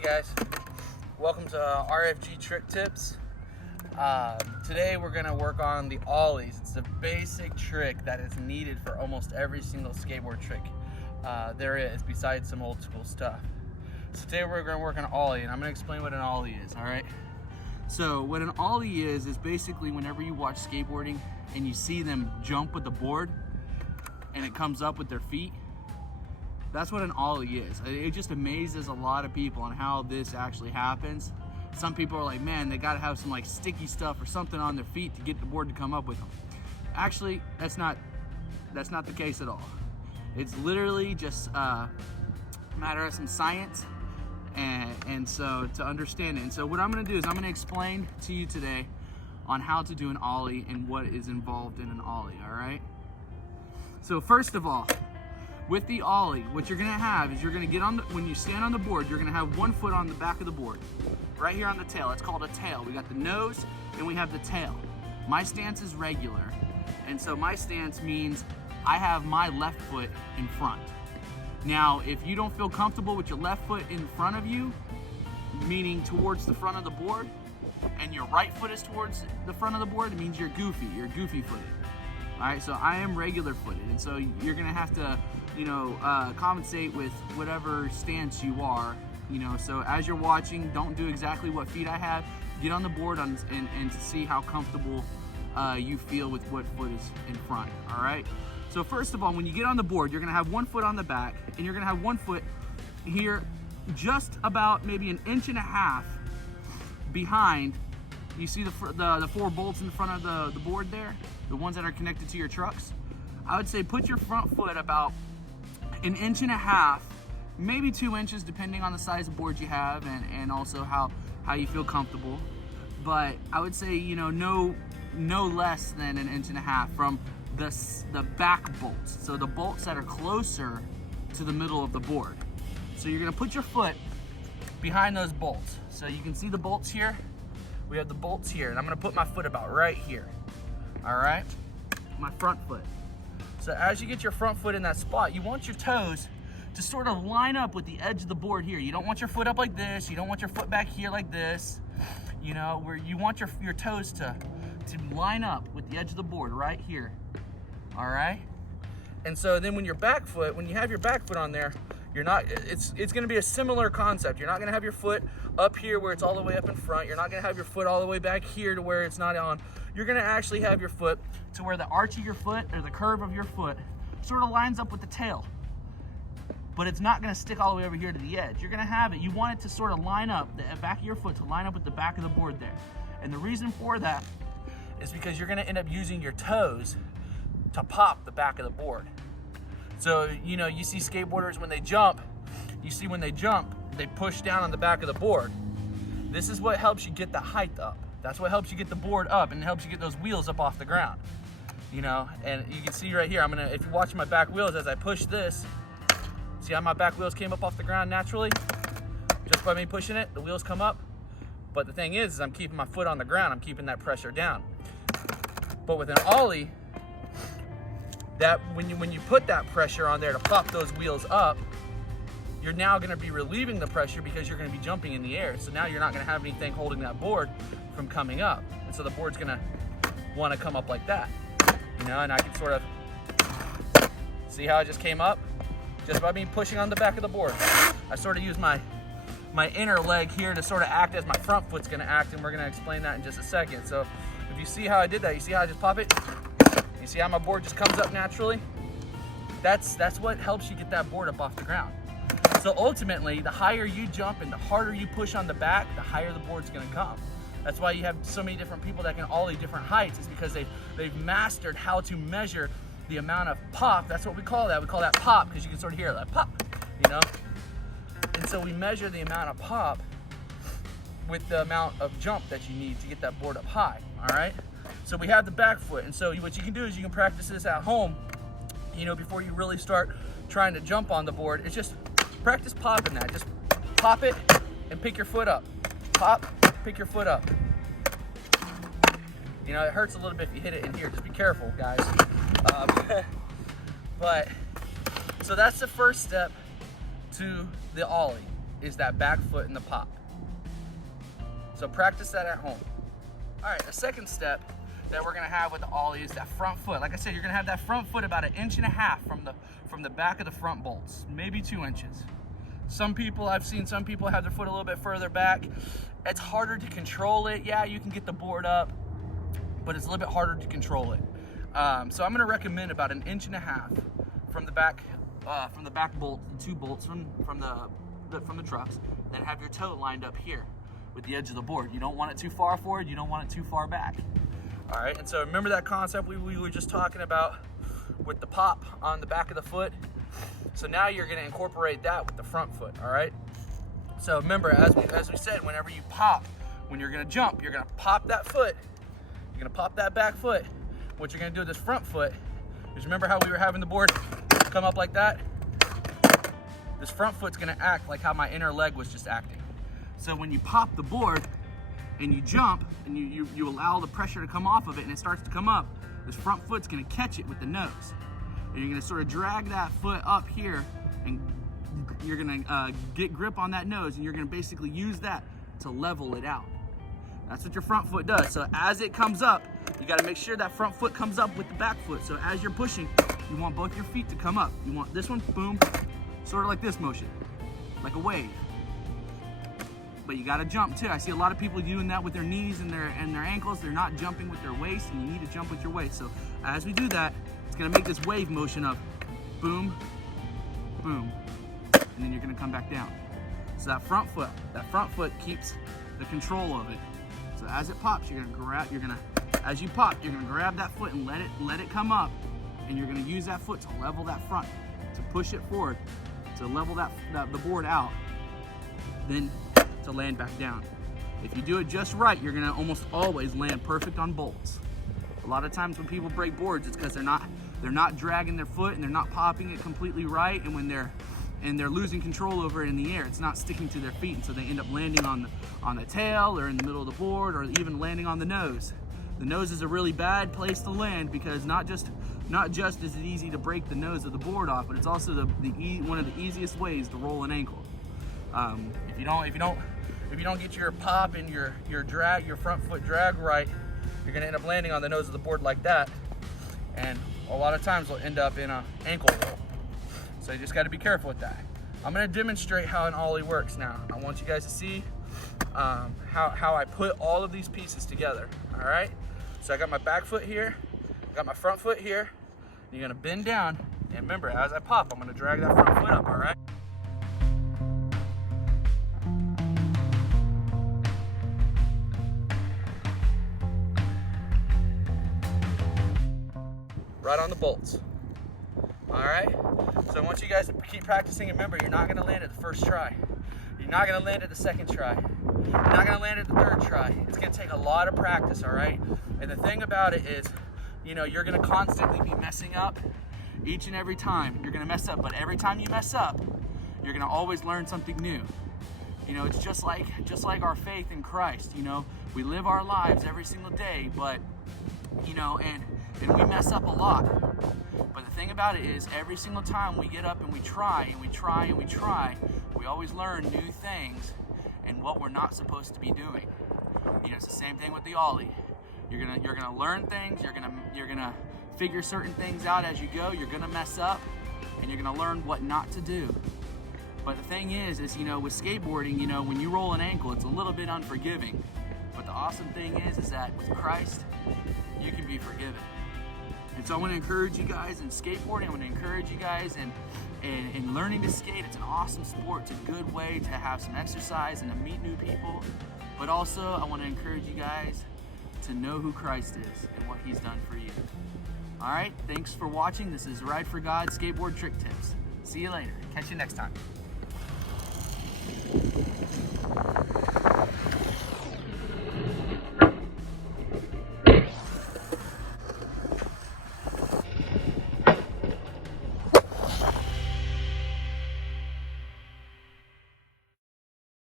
Hey guys, welcome to RFG Trick Tips. Today we're going to work on the Ollies. It's the basic trick that is needed for almost every single skateboard trick there is, besides some old school stuff. So today we're going to work on Ollie, and I'm going to explain what an Ollie is, alright? So what an Ollie is basically whenever you watch skateboarding and you see them jump with the board and it comes up with their feet, that's what an Ollie is. It just amazes a lot of people on how this actually happens. Some people are like, man, they gotta have some like sticky stuff or something on their feet to get the board to come up with them. Actually, that's not the case at all. It's literally just a matter of some science and so to understand it. And so what I'm gonna do is I'm gonna explain to you today on how to do an Ollie and what is involved in an Ollie, all right? So first of all, with the Ollie, what you're gonna have is you're gonna get on the, when you stand on the board, you're gonna have one foot on the back of the board, right here on the tail. It's called a tail. We got the nose and we have the tail. My stance is regular, and so my stance means I have my left foot in front. Now, if you don't feel comfortable with your left foot in front of you, meaning towards the front of the board, and your right foot is towards the front of the board, it means you're goofy footed. All right, so I am regular footed, and so you're gonna have to, compensate with whatever stance you are, so as you're watching, don't do exactly what feet I have. Get on the board and to see how comfortable you feel with what foot is in front, all right? So first of all, when you get on the board, you're gonna have one foot on the back, and you're gonna have one foot here, just about maybe 1.5 inches behind. You see the four bolts in the front of the board there? The ones that are connected to your trucks? I would say put your front foot about 1.5 inches, maybe 2 inches, depending on the size of board you have and also how you feel comfortable. But I would say, no less than 1.5 inches from the back bolts. So the bolts that are closer to the middle of the board. So you're gonna put your foot behind those bolts. So you can see the bolts here. We have the bolts here, and I'm gonna put my foot about right here. All right, my front foot. So as you get your front foot in that spot, you want your toes to sort of line up with the edge of the board here. You don't want your foot up like this. You don't want your foot back here like this. Where you want your toes to line up with the edge of the board right here. All right. And so then when you have your back foot on there, it's gonna be a similar concept. You're not gonna have your foot up here where it's all the way up in front. You're not gonna have your foot all the way back here to where it's not on. You're gonna actually have your foot to where the arch of your foot or the curve of your foot sort of lines up with the tail. But it's not gonna stick all the way over here to the edge. You're gonna have it, you want it to sort of line up, the back of your foot to line up with the back of the board there. And the reason for that is because you're gonna end up using your toes to pop the back of the board. So, you see skateboarders when they jump, they push down on the back of the board. This is what helps you get the height up. That's what helps you get the board up and helps you get those wheels up off the ground. And you can see right here, if you're watching my back wheels as I push this, see how my back wheels came up off the ground naturally? Just by me pushing it, the wheels come up. But the thing is I'm keeping my foot on the ground, I'm keeping that pressure down. But with an Ollie, that when you put that pressure on there to pop those wheels up, you're now gonna be relieving the pressure because you're gonna be jumping in the air. So now you're not gonna have anything holding that board from coming up. And so the board's gonna wanna come up like that. And I can sort of, see how it just came up? Just by me pushing on the back of the board. I sort of use my inner leg here to sort of act as my front foot's gonna act, and we're gonna explain that in just a second. So if you see how I did that, you see how I just pop it? You see how my board just comes up naturally? That's what helps you get that board up off the ground. So ultimately, the higher you jump and the harder you push on the back, the higher the board's gonna come. That's why you have so many different people that can Ollie different heights, is because they've mastered how to measure the amount of pop. That's what we call that. We call that pop because you can sort of hear that pop, And so we measure the amount of pop with the amount of jump that you need to get that board up high, all right? So we have the back foot, and so what you can do is you can practice this at home, before you really start trying to jump on the board. It's just practice popping that. Just pop it and pick your foot up. Pop, pick your foot up. It hurts a little bit if you hit it in here. Just be careful, guys. But so that's the first step to the Ollie. is that back foot and the pop. So practice that at home. All right, the second step that we're gonna have with the ollie is that front foot. Like I said, you're gonna have that front foot about 1.5 inches from the back of the front bolts, maybe 2 inches. I've seen some people have their foot a little bit further back. It's harder to control it. Yeah, you can get the board up, but it's a little bit harder to control it. So I'm gonna recommend about 1.5 inches from the back bolt, the 2 bolts from the trucks, then have your toe lined up here with the edge of the board. You don't want it too far forward, you don't want it too far back. All right, and so remember that concept we were just talking about with the pop on the back of the foot? So now you're gonna incorporate that with the front foot, all right? So remember, as we said, whenever you pop, when you're gonna jump, you're gonna pop that foot, you're gonna pop that back foot. What you're gonna do with this front foot is, remember how we were having the board come up like that? This front foot's gonna act like how my inner leg was just acting. So when you pop the board and you jump and you allow the pressure to come off of it and it starts to come up, this front foot's gonna catch it with the nose. And you're gonna sort of drag that foot up here and you're gonna get grip on that nose, and you're gonna basically use that to level it out. That's what your front foot does. So as it comes up, you gotta make sure that front foot comes up with the back foot. So as you're pushing, you want both your feet to come up. You want this one, boom, sort of like this motion, like a wave. But you gotta jump too. I see a lot of people doing that with their knees and their ankles. They're not jumping with their waist, and you need to jump with your waist. So as we do that, it's gonna make this wave motion of boom, boom, and then you're gonna come back down. So that front foot keeps the control of it. So as it pops, as you pop, you're gonna grab that foot and let it come up, and you're gonna use that foot to level that front, to push it forward, to level the board out, then to land back down. If you do it just right, you're gonna almost always land perfect on bolts. A lot of times when people break boards, it's because they're not dragging their foot and they're not popping it completely right, and when they're losing control over it in the air, it's not sticking to their feet, and so they end up landing on the tail or in the middle of the board, or even landing on the nose. The nose is a really bad place to land, because not just is it easy to break the nose of the board off, but it's also one of the easiest ways to roll an ankle. If you don't get your pop and your front foot drag right, you're gonna end up landing on the nose of the board like that, and a lot of times we'll end up in an ankle roll. So you just got to be careful with that. I'm going to demonstrate how an ollie works now. I want you guys to see how I put all of these pieces together. All right. So I got my back foot here, I got my front foot here. You're going to bend down, and remember, as I pop, I'm going to drag that front foot up. All right. Right on the bolts. All right, so I want you guys to keep practicing. Remember, you're not gonna land at the first try. You're not gonna land at the second try. You're not gonna land at the third try. It's gonna take a lot of practice, all right? And the thing about it is, you're gonna constantly be messing up. Each and every time you're gonna mess up, but every time you mess up, you're gonna always learn something new. It's just like our faith in Christ. We live our lives every single day, but and we mess up a lot. But the thing about it is, every single time we get up and we try and we try and we try, we always learn new things and what we're not supposed to be doing. It's the same thing with the ollie. You're gonna learn things. You're gonna figure certain things out as you go. You're gonna mess up, and you're gonna learn what not to do. But the thing is with skateboarding, when you roll an ankle, it's a little bit unforgiving. But the awesome thing is that with Christ, you can be forgiven. And so I want to encourage you guys in skateboarding. I want to encourage you guys in learning to skate. It's an awesome sport. It's a good way to have some exercise and to meet new people. But also, I want to encourage you guys to know who Christ is and what He's done for you. All right, thanks for watching. This is Ride for God Skateboard Trick Tips. See you later. Catch you next time.